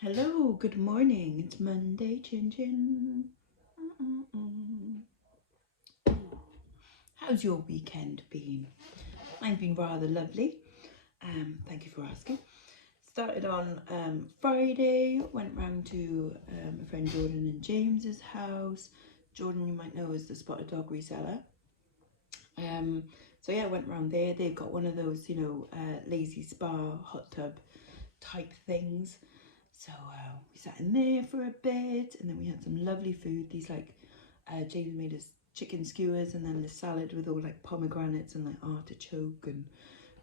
Hello, good morning. It's Monday, chin chin. How's your weekend been? Mine's been rather lovely. Thank you for asking. Started on Friday, went round to my friend Jordan and James's house. Jordan, you might know, is the spotted dog reseller. So yeah, I went round there. They've got one of those, lazy spa hot tub type things. So we sat in there for a bit, and then we had some lovely food. These James made us chicken skewers, and then the salad with all like pomegranates and like artichoke, and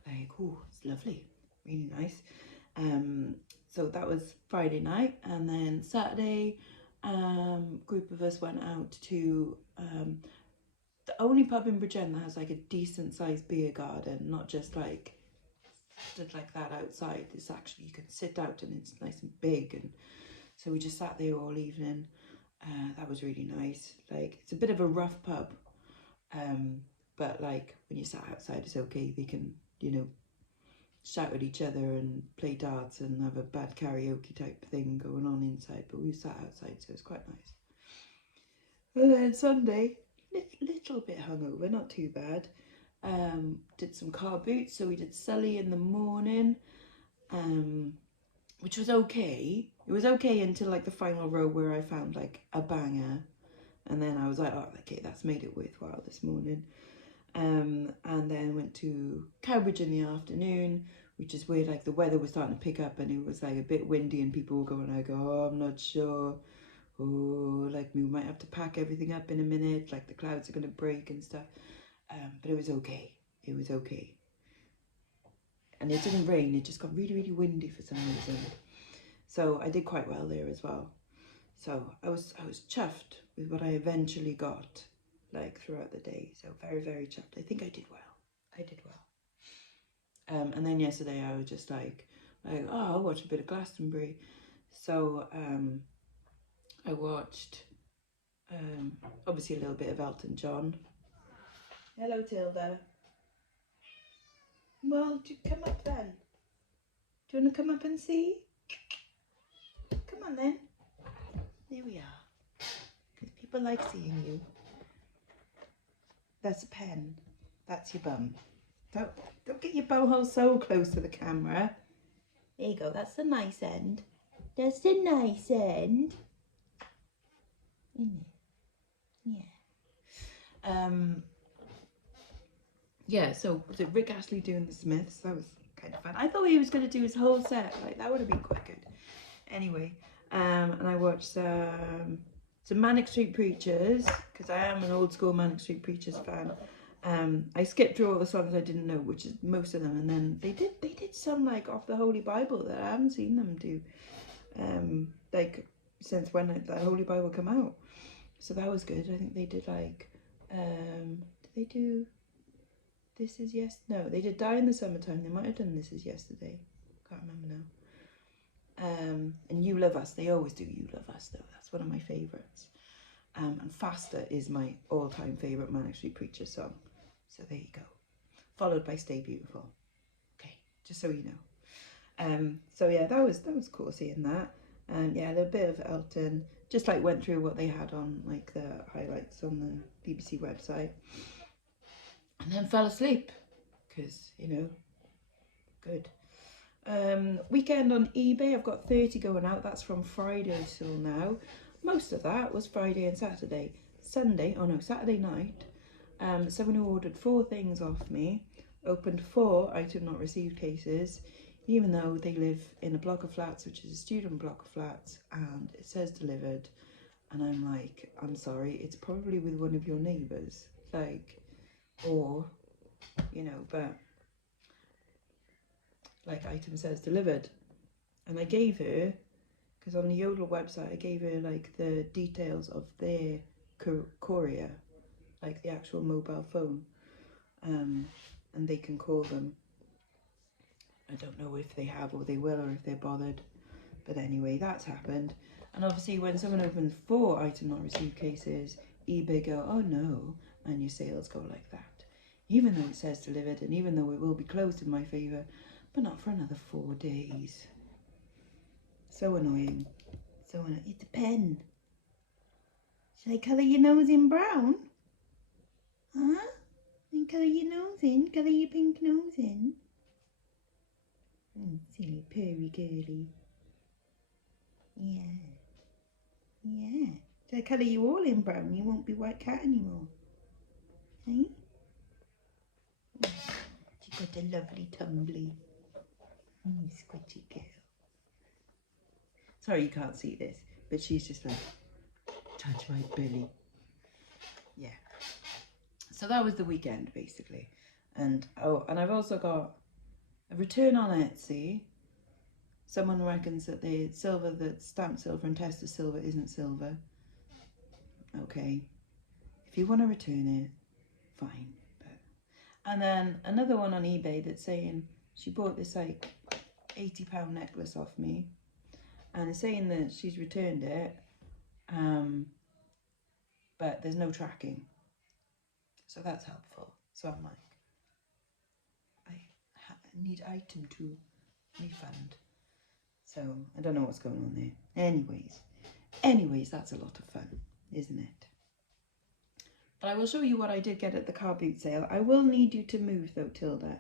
like, oh, it's lovely, really nice. So that was Friday night, and then Saturday, group of us went out to the only pub in Bridgend that has like a decent sized beer garden, not just like stood like that outside. It's actually, you can sit out and it's nice and big, and so we just sat there all evening. That was really nice. Like, it's a bit of a rough pub, but like when you sat outside it's okay. They can, shout at each other and play darts and have a bad karaoke type thing going on inside, but we sat outside, so it's quite nice. And then Sunday, little bit hungover, not too bad. Did some Carboot, so we did Sully in the morning, which was okay. It was okay until like the final row where I found like a banger, and then I was like, oh, okay, that's made it worthwhile this morning. And then went to Cambridge in the afternoon, which is where like the weather was starting to pick up, and it was like a bit windy, and people were going like, oh, I'm not sure. Oh, like we might have to pack everything up in a minute, like the clouds are going to break and stuff. But it was okay. It was okay. And it didn't rain, it just got really, really windy for some reason. So I did quite well there as well. So I was chuffed with what I eventually got, like throughout the day. So very, very chuffed. I think I did well. I did well. And then yesterday I was just like, oh, I'll watch a bit of Glastonbury. So I watched obviously a little bit of Elton John. Hello, Tilda. Well, come up then. Do you want to come up and see? Come on then. There we are. Because people like seeing you. That's a pen. That's your bum. Don't get your bum hole so close to the camera. There you go. That's the nice end. That's the nice end. Isn't it? Yeah. Yeah, so was it Rick Astley doing the Smiths? That was kind of fun. I thought he was going to do his whole set. Like, that would have been quite good. Anyway, and I watched some Manic Street Preachers, because I am an old school Manic Street Preachers fan. I skipped through all the songs I didn't know, which is most of them, and then they did some like off the Holy Bible that I haven't seen them do, like since when the Holy Bible come out. So that was good. I think they did like, did they do This Is Yes? No, they did Die in the Summertime. They might have done This Is Yesterday. Can't remember now. And You Love Us. They always do You Love Us though. That's one of my favourites. And Faster is my all-time favourite Manic Street Preacher song. So there you go. Followed by Stay Beautiful. Okay, just so you know. So yeah, that was cool seeing that. Yeah, a little bit of Elton. Just like went through what they had on like the highlights on the BBC website. And then fell asleep. Because, good. Weekend on eBay, I've got 30 going out. That's from Friday till now. Most of that was Friday and Saturday. Saturday night, someone who ordered 4 things off me opened 4 item not received cases, even though they live in a block of flats, which is a student block of flats, and it says delivered. And I'm like, I'm sorry, it's probably with one of your neighbours, like, or, but like item says delivered. And I gave her, because on the Yodel website I gave her like the details of their courier, like the actual mobile phone, and they can call them. I don't know if they have or they will, or if they're bothered, but anyway, that's happened. And obviously when someone opens 4 item not received cases, eBay go, oh no, and your sales go like that, even though it says delivered, and even though it will be closed in my favour, but not for another 4 days. So annoying. So annoying. It's a pen. Should I colour your nose in brown? Huh? And colour your nose in? Colour your pink nose in? Silly purry girly. Yeah. Yeah. Should I colour you all in brown? You won't be white cat anymore. Hey? She got a lovely tumbly. Squidgy girl. Sorry you can't see this, but she's just like, touch my belly. Yeah. So that was the weekend basically. And and I've also got a return on Etsy. Someone reckons that the silver that's stamped silver and tested silver isn't silver. Okay. If you want to return it, fine. And then another one on eBay that's saying she bought this like £80 necklace off me, and it's saying that she's returned it, but there's no tracking, so that's helpful. So I'm like, I need item to refund, so I don't know what's going on there. Anyways, that's a lot of fun, isn't it? But I will show you what I did get at the car boot sale. I will need you to move though, Tilda.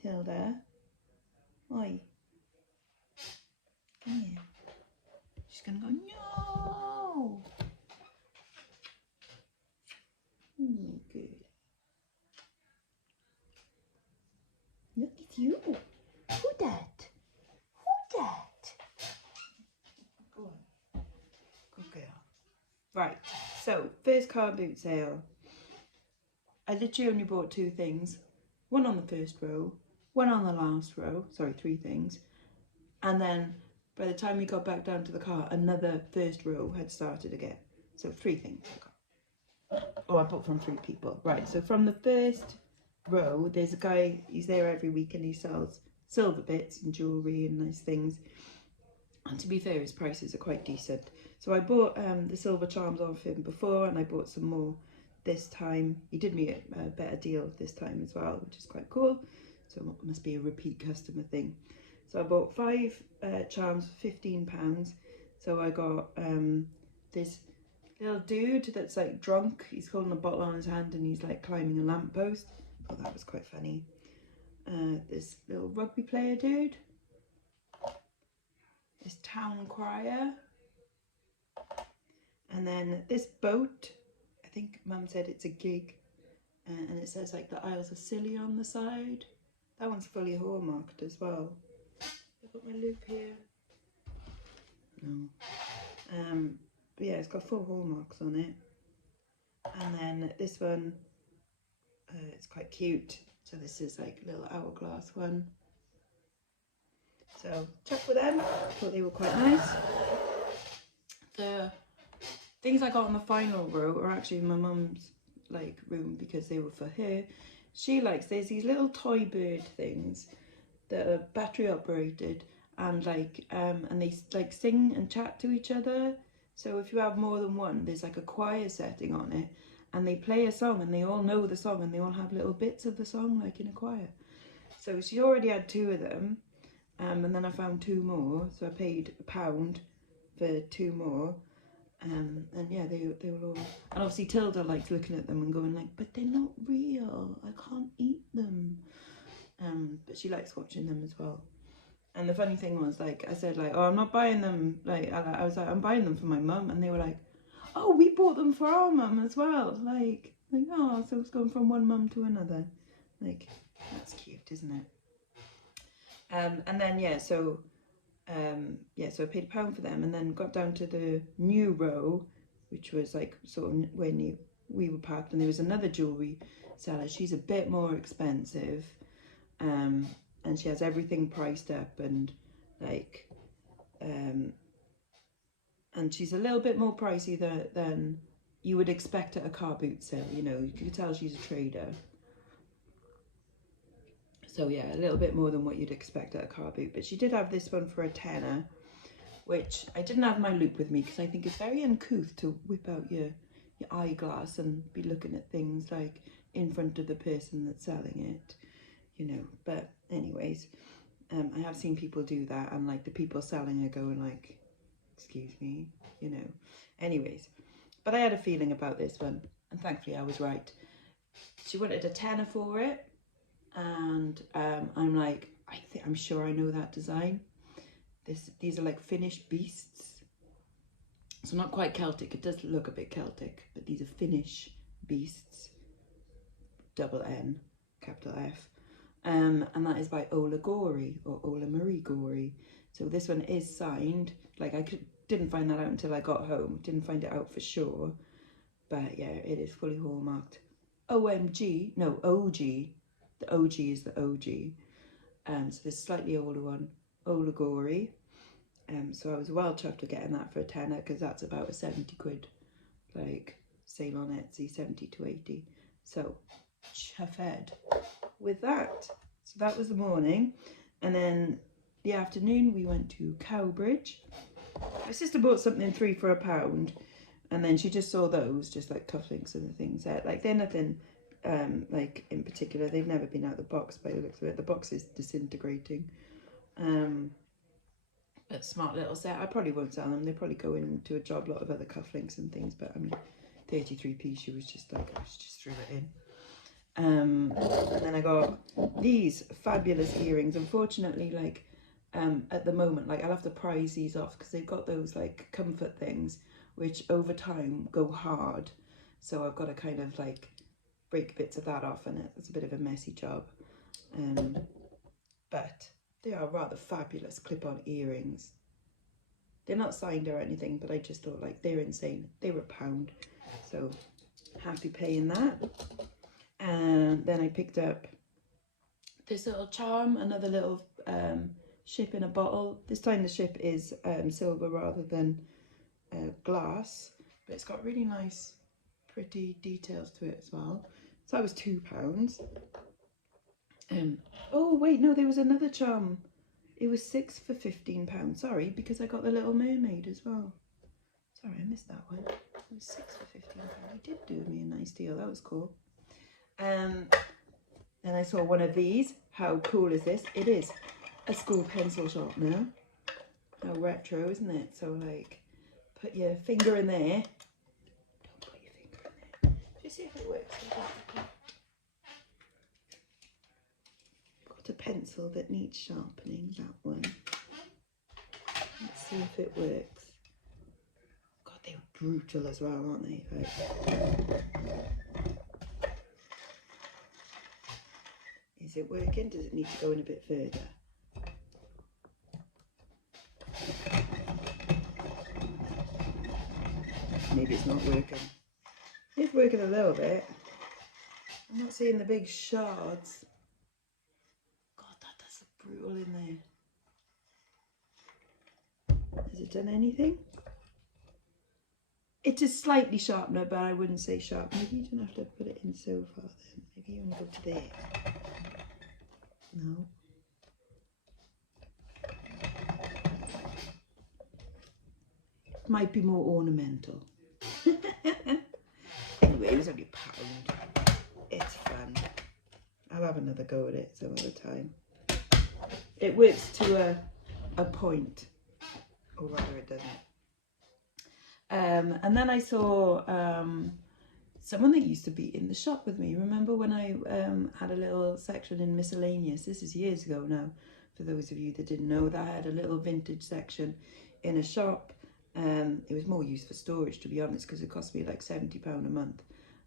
Tilda. Oi. Come here. She's gonna go, no! Good. Look at you. Who that? Who that? Go on. Good girl. Right, so first car boot sale. I literally only bought 2 things. One on the first row, one on the last row. Sorry, 3 things. And then by the time we got back down to the car, another first row had started again. So 3 things I got. Oh, I bought from 3 people. Right, so from the first row, there's a guy, he's there every week and he sells silver bits and jewellery and nice things. And to be fair, his prices are quite decent. So I bought the silver charms off him before, and I bought some more this time. He did me a better deal this time as well, which is quite cool. So it must be a repeat customer thing. So I bought 5 charms for £15. So I got this little dude that's like drunk. He's holding a bottle on his hand and he's like climbing a lamppost. Oh, that was quite funny. This little rugby player dude. This town crier. And then this boat. I think Mum said it's a gig. And it says like the Isles of Scilly on the side. That one's fully hallmarked as well. I've got my loop here. No. But yeah, it's got full hallmarks on it. And then this one, it's quite cute. So this is like a little hourglass one. So check with them. Thought they were quite nice. The things I got on the final row are actually in my mum's like room because they were for her. She likes, there's these little toy bird things that are battery operated and like and they like sing and chat to each other. So if you have more than one, there's like a choir setting on it and they play a song and they all know the song and they all have little bits of the song like in a choir. So she already had 2 of them, and then I found 2 more, so I paid £1 for 2 more. And yeah, they were all, and obviously Tilda likes looking at them and going like, but they're not real, I can't eat them. But she likes watching them as well. And the funny thing was, like, I said like, oh, I'm not buying them, like, I was like, I'm buying them for my mum, and they were like, oh, we bought them for our mum as well, like oh, so it's going from one mum to another, like, that's cute, isn't it? And then yeah, so so I paid £1 for them, and then got down to the new row, which was like sort of when we were parked, and there was another jewellery seller. She's a bit more expensive, and she has everything priced up, and like and she's a little bit more pricey than you would expect at a car boot sale. You know, you could tell she's a trader. So yeah, a little bit more than what you'd expect at a car boot. But she did have this one for a tenner, which I didn't have my loop with me because I think it's very uncouth to whip out your eyeglass and be looking at things like in front of the person that's selling it, you know. But anyways, I have seen people do that, and like the people selling are going like, excuse me, you know. Anyways, but I had a feeling about this one, and thankfully I was right. She wanted a tenner for it, and I'm like, I'm sure I know that design. These are like Finnish beasts, so not quite Celtic. It does look a bit Celtic, but these are Finnish beasts, double N, capital F. And that is by Ola Gorey, or Ola Marie Gorey. So this one is signed. Like didn't find that out until I got home. Didn't find it out for sure. But yeah, it is fully hallmarked. OMG, no, OG. The OG is the OG. So this slightly older one, Ola Gorey. So I was well chuffed to getting that for a tenner, because that's about a 70 quid, like, sale on Etsy, 70 to 80. So chuffed with that. So that was the morning, and then the afternoon we went to Cowbridge. My sister bought something 3 for £1, and then she just saw those, just like cufflinks and the things there. Like, they're nothing like in particular. They've never been out of the box by the looks of it. The box is disintegrating. A smart little set. I probably won't sell them. They probably go into a job lot of other cufflinks and things, but I mean, 33p, she was just like, I just threw it in. And then I got these fabulous earrings. Unfortunately, like, at the moment, like, I'll have to prize these off, because they've got those like comfort things which over time go hard, so I've got to kind of like break bits of that off, and it's a bit of a messy job. But they are rather fabulous clip-on earrings. They're not signed or anything, but I just thought, like, they're insane. They were £1, so happy paying that. And then I picked up this little charm, another little ship in a bottle. This time the ship is silver rather than glass, but it's got really nice, pretty details to it as well. So that was £2. Oh wait, no, there was another charm. It was 6 for £15. Sorry, because I got the Little Mermaid as well. Sorry, I missed that one. It was 6 for £15. He did do me a nice deal. That was cool. Then I saw one of these. How cool is this? It is a school pencil sharpener. How retro, isn't it? So, like, put your finger in there. Don't put your finger in there. Just see if it works. Got a pencil that needs sharpening, that one. Let's see if it works. God, they were brutal as well, aren't they? Like, is it working? Does it need to go in a bit further? Maybe it's not working. It's working a little bit. I'm not seeing the big shards. God, that does look brutal in there. Has it done anything? It is slightly sharpener, but I wouldn't say sharp. Maybe you don't have to put it in so far then. Maybe you want to go to there. No. Might be more ornamental. Anyway, it was only £1. It's fun. I'll have another go at it some other time. It works to a point, or rather it doesn't. And then I saw someone that used to be in the shop with me. Remember when I had a little section in miscellaneous? This is years ago now, for those of you that didn't know, that I had a little vintage section in a shop. It was more used for storage, to be honest, because it cost me like £70 a month,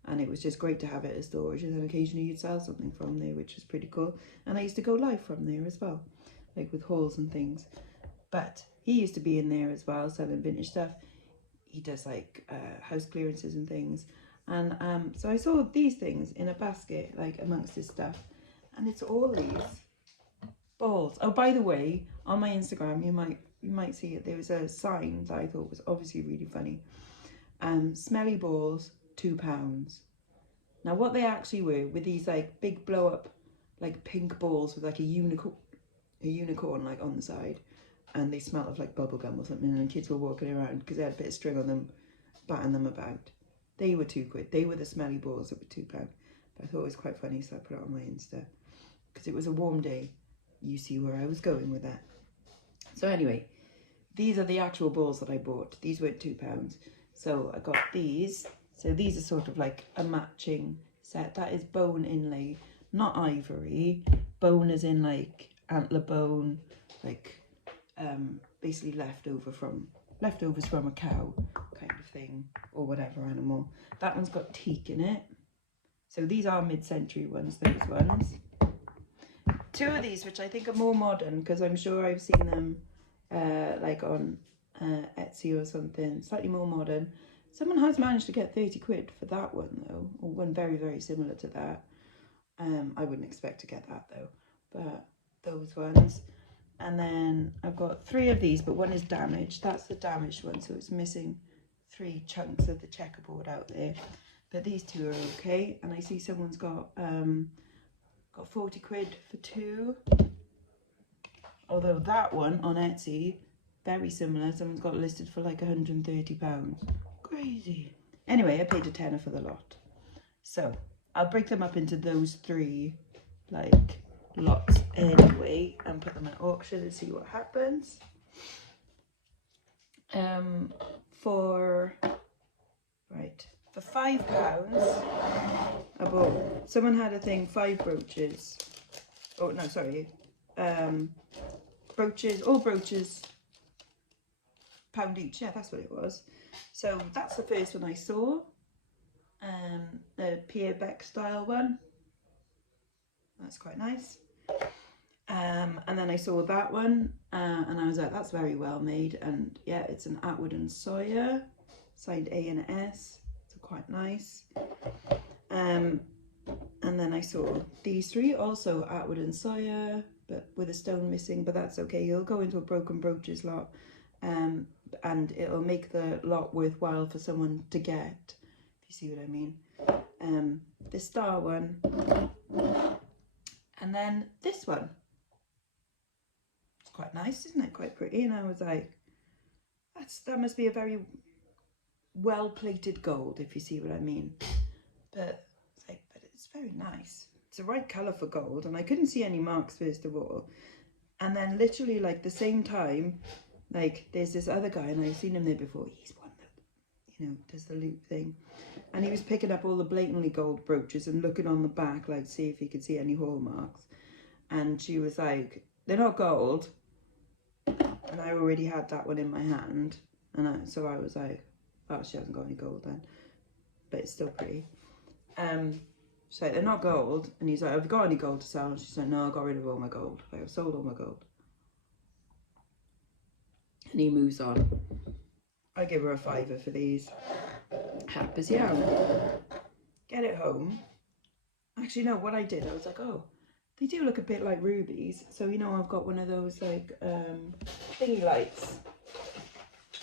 and it was just great to have it as storage, and then occasionally you'd sell something from there, which was pretty cool. And I used to go live from there as well, like with hauls and things. But he used to be in there as well, selling vintage stuff. He does like house clearances and things, and so I saw these things in a basket, like amongst his stuff, and it's all these balls. Oh, by the way, on my Instagram you might see it, there was a sign that I thought was obviously really funny. Smelly balls, £2. Now what they actually were these like big blow up like pink balls with like a unicorn like on the side, and they smelled of like bubble gum or something, and kids were walking around because they had a bit of string on them, batting them about. They were £2. They were the smelly balls that were £2. But I thought it was quite funny, so I put it on my Insta because it was a warm day. you see where I was going with that. So anyway, these are the actual balls that I bought. These were £2. So I got these. So these are sort of like a matching set. That is bone inlay, not ivory. Bone is in like antler bone, like basically leftovers from a cow kind of thing, or whatever animal. That one's got teak in it. So these are mid-century ones, those ones. Two of these, which I think are more modern, because I'm sure I've seen them like on Etsy or something, slightly more modern. Someone has managed to get 30 quid for that one though, or one very, very similar to that. I wouldn't expect to get that though, but those ones. And then I've got 3 of these, but one is damaged. That's the damaged one, so it's missing 3 chunks of the checkerboard out there. But these 2 are okay. And I see someone's got 40 quid for 2. Although that one on Etsy, very similar. Someone's got it listed for like £130. Crazy. Anyway, I paid a tenner for the lot. So I'll break them up into those 3 like lots anyway and put them at auction and see what happens. For £5 I bought, someone had a thing, 5 brooches, oh no sorry, brooches, all brooches, £1 each, yeah that's what it was. So that's the first one I saw, the Pierre Beck style one. That's quite nice. And then I saw that one and I was like, that's very well made. And yeah, it's an Atwood and Sawyer, signed A and S, so quite nice. And then I saw these 3, also Atwood and Sawyer, but with a stone missing, but that's okay. You'll go into a broken brooches lot and it'll make the lot worthwhile for someone to get, if you see what I mean. The star one. And then this one. It's quite nice, isn't it? Quite pretty. And I was like, that must be a very well plated gold, if you see what I mean. But it's like, but it's very nice. It's the right colour for gold, and I couldn't see any marks first of all. And then literally like the same time, like there's this other guy, and I've seen him there before. He's one that, you know, does the loop thing. And he was picking up all the blatantly gold brooches and looking on the back, like see if he could see any hallmarks. And she was like, they're not gold. And I already had that one in my hand. And so I was like, oh, she hasn't got any gold then. But it's still pretty. She's like, they're not gold. And he's like, have you got any gold to sell? And she's like, no, I got rid of all my gold. Like, I've sold all my gold. And he moves on. I give her a £5 for these. Happy as young. Get it home. Actually, no, what I did, I was like, oh, they do look a bit like rubies. So, you know, I've got one of those, like, thingy lights.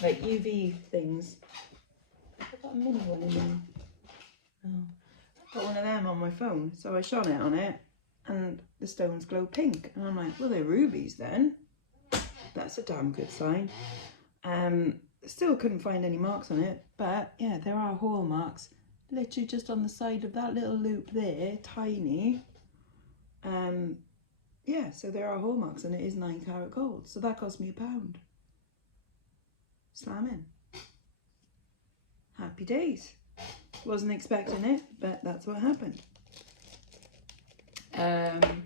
Like UV things. I've got a mini one in there. Oh, I've got one of them on my phone. So I shone it on it, and the stones glow pink. And I'm like, well, they're rubies then. That's a damn good sign. Still couldn't find any marks on it, but yeah, there are hallmarks literally just on the side of that little loop there, tiny. Yeah, so there are hallmarks, and it is 9 carat gold, so that cost me £1. Slamming. Happy days. Wasn't expecting it, but that's what happened. And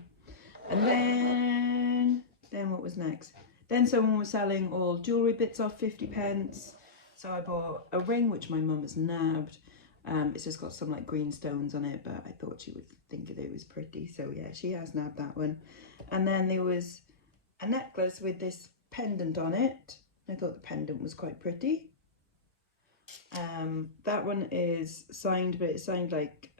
then what was next? Then someone was selling all jewellery bits off 50p. So I bought a ring, which my mum has nabbed. It's just got some like green stones on it, but I thought she would think that it was pretty. So yeah, she has nabbed that one. And then there was a necklace with this pendant on it. I thought the pendant was quite pretty. That one is signed, but it's signed like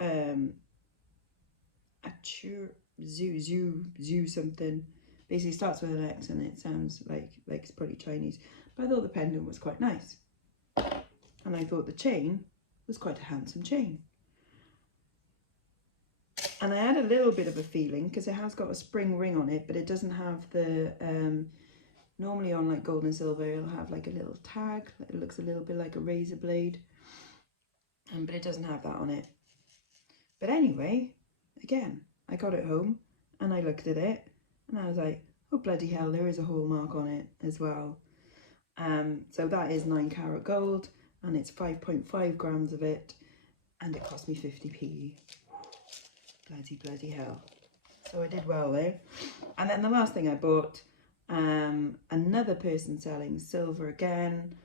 zoo something. Basically starts with an X and it sounds like it's probably Chinese. But I thought the pendant was quite nice. And I thought the chain was quite a handsome chain. And I had a little bit of a feeling, because it has got a spring ring on it, but it doesn't have the, normally on like gold and silver, it'll have like a little tag. It looks a little bit like a razor blade. But it doesn't have that on it. But anyway, again, I got it home and I looked at it. And I was like, oh bloody hell, there is a hallmark on it as well. So that is 9 karat gold, and it's 5.5 grams of it, and it cost me 50p. Bloody hell. So I did well there. And then the last thing I bought, another person selling silver again.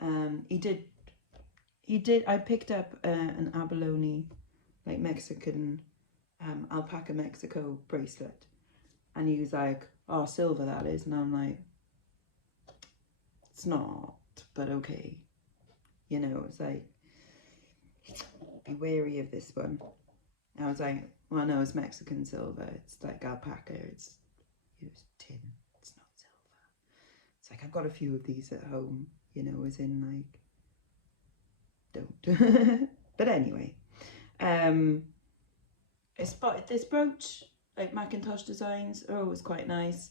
I picked up an abalone, like Mexican, alpaca Mexico bracelet, and he was like, oh, silver that is, and I'm like, it's not, but okay, you know. It's like, be wary of this one. I was like, well, no, it's Mexican silver, it's like alpaca, it's, you know, it's tin, it's not silver. It's like, I've got a few of these at home, you know, as in like, don't. But anyway, I spotted this brooch, like Macintosh designs are always quite nice.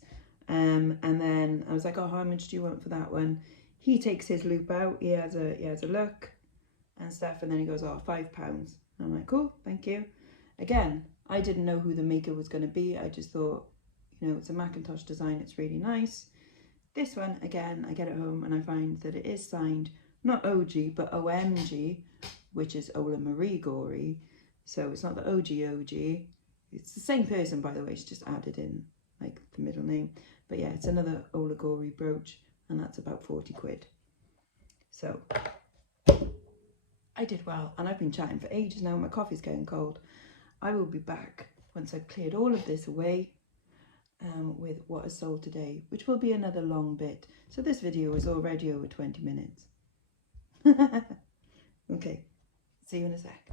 And then I was like, oh, how much do you want for that one? He takes his loop out, he has a look and stuff, and then he goes, oh, £5. I'm like, cool, thank you. Again, I didn't know who the maker was going to be. I just thought, you know, it's a Macintosh design, it's really nice. This one, again, I get it home and I find that it is signed, not OG, but OMG, which is Ola Marie Gorey. So it's not the OG. It's the same person, by the way, she's just added in like the middle name. But yeah, it's another Ola Gorey brooch, and that's about 40 quid. So I did well, and I've been chatting for ages now. My coffee's getting cold. I will be back once I've cleared all of this away with what I sold today, which will be another long bit. So this video is already over 20 minutes. Okay, see you in a sec.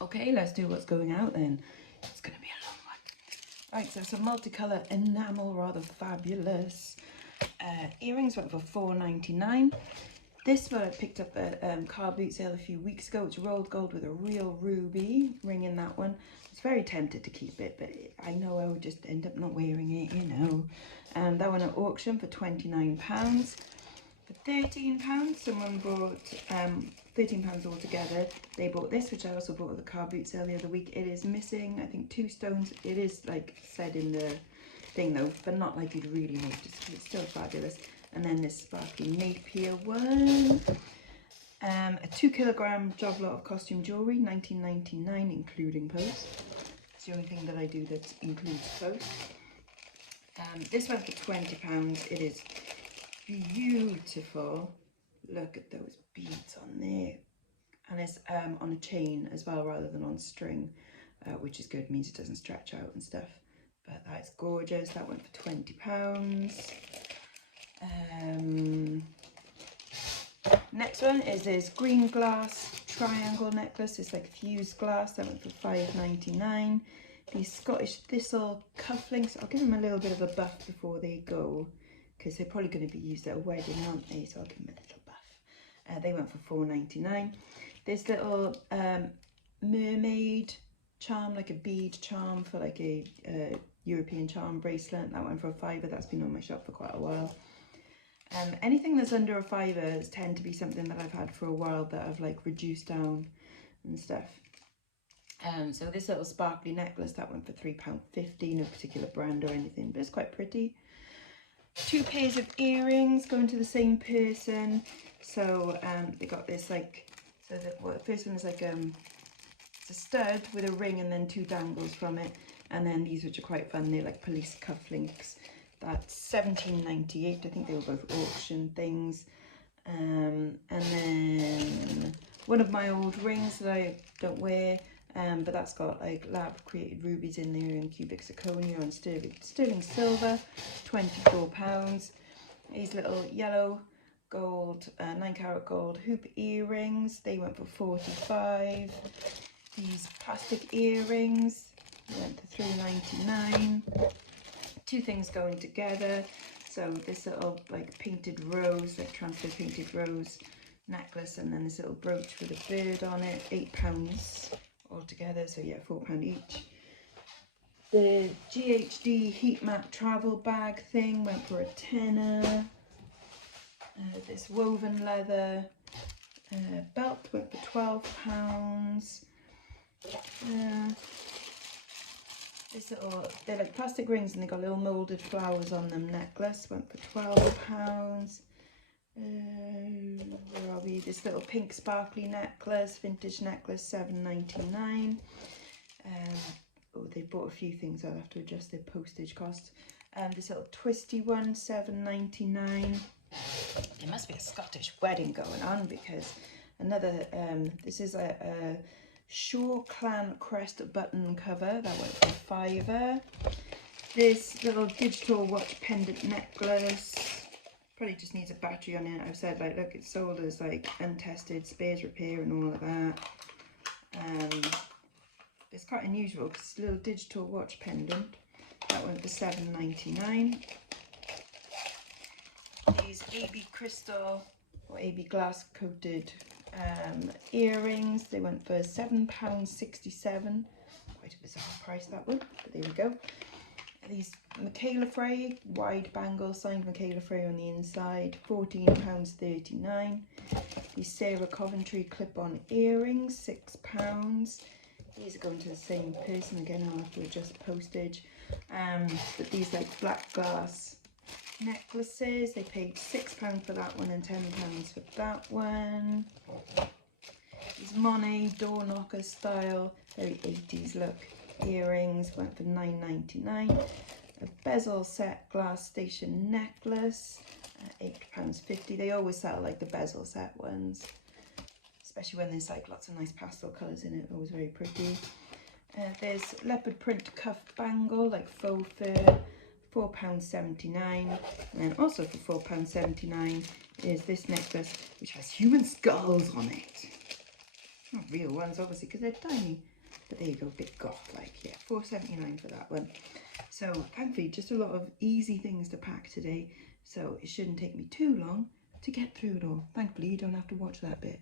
Okay, let's do what's going out then. It's going to be a long one. Right, so some multicolour enamel, rather fabulous. Earrings went for £4.99. This one I picked up at Carboot sale a few weeks ago. It's rolled gold with a real ruby ring in that one. I was very tempted to keep it, but I know I would just end up not wearing it, you know. That one at auction for £29. For £13, someone bought £13 altogether. They bought this, which I also bought at the Carboot sale the other week. It is missing, I think, 2 stones. It is like said in the thing though, but not like you'd really notice. It's still fabulous. And then this sparkly Napier one. A 2 kilogram job lot of costume jewellery, £19.99, including post. It's the only thing that I do that includes post. This one for £20. It is beautiful. Look at those beads on there. And it's on a chain as well rather than on string, which is good, means it doesn't stretch out and stuff. But that's gorgeous. That went for £20. Next one is this green glass triangle necklace. It's like fused glass. That went for £5.99. These Scottish thistle cufflinks. I'll give them a little bit of a buff before they go, because they're probably going to be used at a wedding, aren't they? So I'll give them a little buff. They went for £4.99. This little mermaid charm, like a bead charm for like a European charm bracelet. That went for £5. That's been on my shop for quite a while. Anything that's under £5 tend to be something that I've had for a while that I've like reduced down and stuff. So this little sparkly necklace, that went for £3.50, no particular brand or anything, but it's quite pretty. 2 pairs of earrings going to the same person. So they got this like, so that, well, the first one is like it's a stud with a ring and then 2 dangles from it, and then these, which are quite fun, they're like police cufflinks. That's £17.98. I think they were both auction things. And then one of my old rings that I don't wear, but that's got like lab created rubies in there and cubic zirconia and sterling silver, £24. These little yellow gold, 9 karat gold hoop earrings, they went for £45. These plastic earrings went for £3.99. 2 things going together. So this little like painted rose, like transfer painted rose necklace, and then this little brooch with a bird on it, £8 altogether. So yeah, £4 each. The GHD heat mat travel bag thing went for a tenner. This woven leather belt went for £12. This little, they're like plastic rings and they got little moulded flowers on them. Necklace went for £12. Where are we? This little pink sparkly necklace, vintage necklace, £7.99. Oh, they bought a few things. I'll have to adjust their postage costs. This little twisty one, £7.99. There must be a Scottish wedding going on, because another, this is a Shaw Clan crest button cover. That went for £5. This little digital watch pendant necklace. Probably just needs a battery on it. I've said, like, look, it's sold as like untested, spares repair and all of that. It's quite unusual because it's a little digital watch pendant. That went for £7.99. These AB crystal or AB glass coated earrings. They went for £7.67. Quite a bizarre price, that one, but there we go. These Michaela Frey wide bangle, signed Michaela Frey on the inside, £14.39. These Sarah Coventry clip-on earrings, £6. These are going to the same person again. I'll have to adjust postage. But these like black glass necklaces, they paid £6 for that one and £10 for that one. These Monet door knocker style, very 80s look earrings went for £9.99. A bezel set glass station necklace, £8.50. They always sell like the bezel set ones, especially when there's like lots of nice pastel colours in it. Always very pretty. There's leopard print cuff bangle, like faux fur, £4.79. And then also for £4.79 is this necklace, which has human skulls on it. Not real ones, obviously, because they're tiny. But there you go, bit goth like. Yeah, £4.79 for that one. So thankfully, just a lot of easy things to pack today. So it shouldn't take me too long to get through it all. Thankfully, you don't have to watch that bit.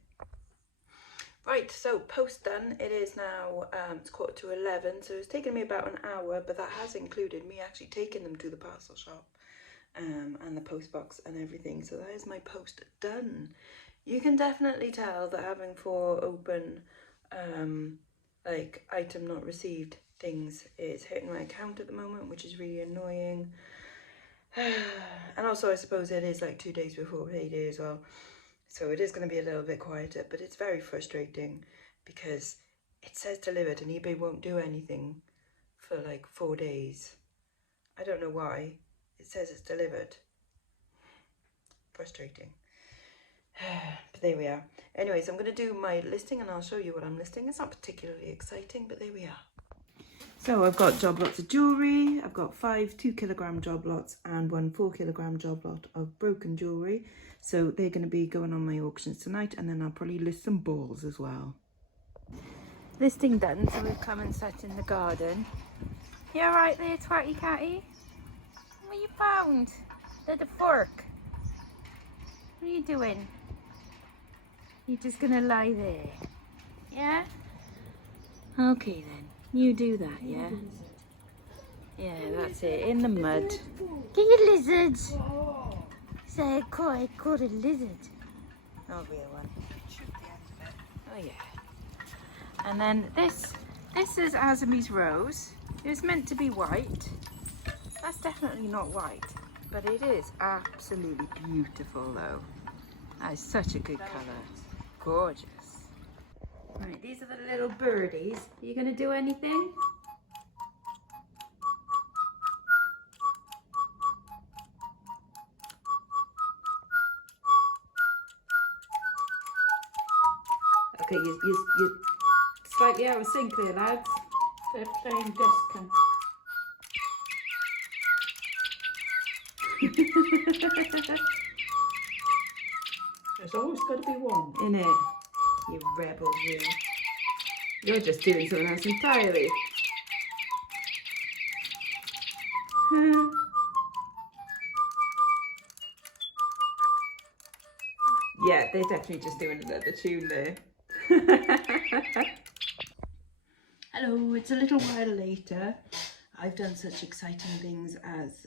Right, so post done. It is now, it's 11:15, so it's taken me about an hour, but that has included me actually taking them to the parcel shop and the post box and everything. So that is my post done. You can definitely tell that having 4 open, like item not received things is hitting my account at the moment, which is really annoying. And also I suppose it is like 2 days before payday as well. So it is going to be a little bit quieter, but it's very frustrating because it says delivered and eBay won't do anything for like 4 days. I don't know why. It says it's delivered. Frustrating. But there we are. Anyways, I'm going to do my listing and I'll show you what I'm listing. It's not particularly exciting, but there we are. So I've got job lots of jewellery. I've got 5 2-kilogram job lots and 1 4-kilogram job lot of broken jewellery. So they're going to be going on my auctions tonight, and then I'll probably list some balls as well. Listing done, so we've come and sat in the garden. You alright there, twatty catty? What you found? Little fork. What are you doing? You're just going to lie there? Yeah? Okay then. You do that, yeah? Yeah, that's it. In the mud. Get your lizards! Say, I caught a lizard. Oh, real one. Shoot the end of it. Oh, yeah. And then this is Azami's rose. It was meant to be white. That's definitely not white, but it is absolutely beautiful, though. That is such a good colour. Gorgeous. Right, these are the little birdies. Are you going to do anything? Okay, you're slightly out of sync there, lads. They're playing discount. There's always got to be one. Innit? You rebels, you. You're just doing something else entirely. Yeah, they're definitely just doing another tune there. Hello, it's a little while later. I've done such exciting things as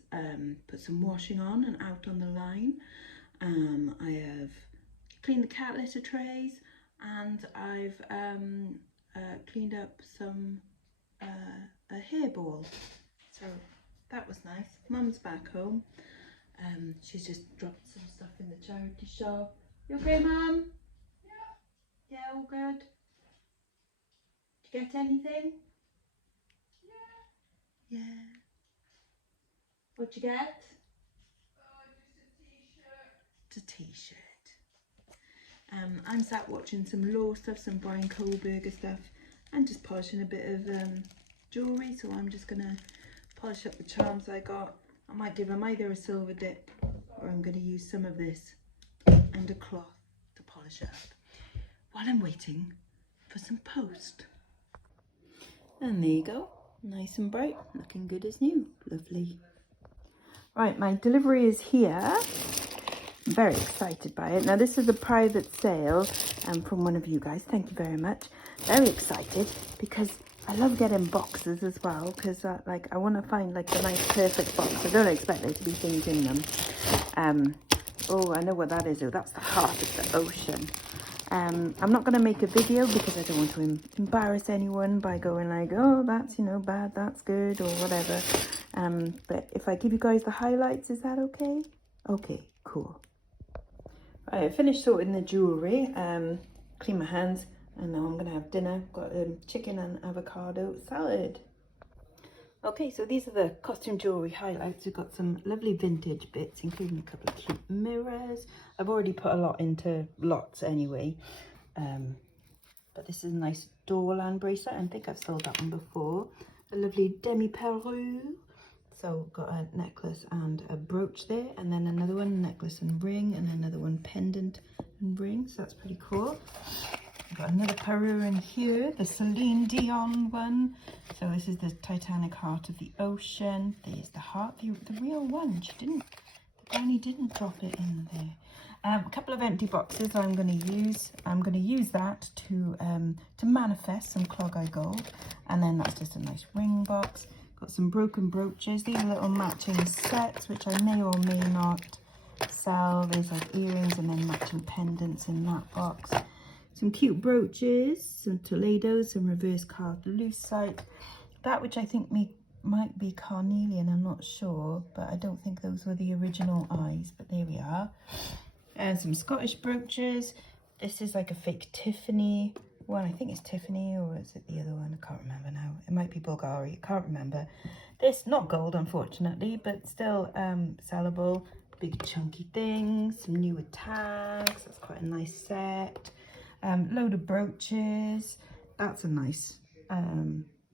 put some washing on and out on the line. I have cleaned the cat litter trays, and I've cleaned up some a hairball. So that was nice. Mum's back home. She's just dropped some stuff in the charity shop. You okay, Mum? Yeah. Yeah, all good. Did you get anything? Yeah. Yeah. What'd you get? Just a t-shirt. I'm sat watching some Law stuff, some Brian Kohlberger stuff, and just polishing a bit of jewellery. So I'm just gonna polish up the charms I got. I might give them either a silver dip, or I'm gonna use some of this and a cloth to polish it up while I'm waiting for some post. And there you go, nice and bright, looking good as new. Lovely. Right, my delivery is here. I'm very excited by it. Now this is a private sale from one of you guys. Thank you very much. Very excited because I love getting boxes as well, because like I want to find like the nice perfect box. I don't expect there to be things in them. Oh, I know what that is. Oh, that's the heart of the ocean. I'm not going to make a video because I don't want to embarrass anyone by going like, oh, that's, you know, bad, that's good, or whatever. But if I give you guys the highlights, is that okay? Okay, cool. Right, I finished sorting the jewellery, clean my hands, and now I'm going to have dinner. Got chicken and avocado salad. Okay, so these are the costume jewellery highlights. We've got some lovely vintage bits, including a couple of cute mirrors. I've already put a lot into lots anyway. But this is a nice Doorland bracelet. I think I've sold that one before. A lovely demi-perru. So got a necklace and a brooch there, and then another one, necklace and ring, and another one, pendant and ring. So that's pretty cool. Got another Peru in here, the Celine Dion one. So this is the Titanic Heart of the Ocean. There's the heart, the real one. The granny didn't drop it in there. A couple of empty boxes I'm going to use. I'm going to use that to manifest some clog eye gold, and then that's just a nice ring box. Got some broken brooches. These are little matching sets, which I may or may not sell. There's like earrings and then matching pendants in that box. Some cute brooches, some Toledos, some reverse carved lucite. That which I think might be carnelian, I'm not sure, but I don't think those were the original eyes, but there we are. And some Scottish brooches. This is like a fake Tiffany one. I think it's Tiffany, or is it the other one? I can't remember now. It might be Bulgari, I can't remember. This, not gold unfortunately, but still sellable. Big chunky things, some newer tags. That's quite a nice set. Load of brooches. That's a nice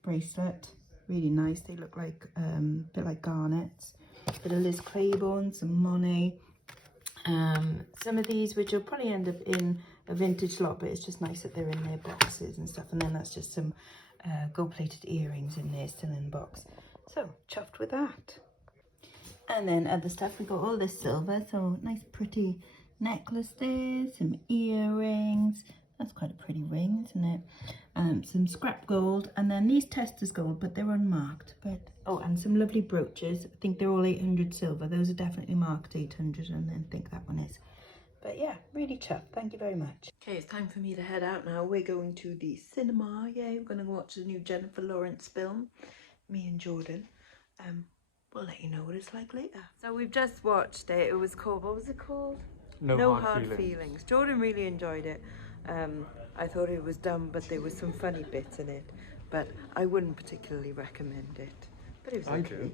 bracelet, really nice. They look like a bit like garnets. Bit of Liz Claiborne, some Monet. Some of these which will probably end up in a vintage lot, but it's just nice that they're in their boxes and stuff. And then that's just some gold-plated earrings in there still in the box. So chuffed with that. And then other stuff, we got all this silver, so nice pretty necklace there, some earrings. That's quite a pretty ring, isn't it? Some scrap gold, and then these testers gold, but they're unmarked. But oh, and some lovely brooches. I think they're all 800 silver. Those are definitely marked 800, and then I think that one is. But yeah, really chuffed. Thank you very much. Okay, it's time for me to head out now. We're going to the cinema. Yeah, we're going to watch the new Jennifer Lawrence film. Me and Jordan. We'll let you know what it's like later. So we've just watched it. It was called, what was it called? No Hard Feelings. Jordan really enjoyed it. I thought it was dumb, but there were some funny bits in it. But I wouldn't particularly recommend it. But it was okay. I do.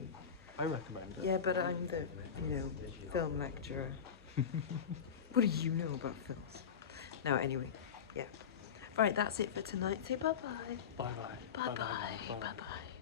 I recommend it. Yeah, but I'm the, film lecturer. What do you know about films? No, anyway, yeah. Right, that's it for tonight. Say bye-bye. Bye-bye. Bye-bye. Bye-bye.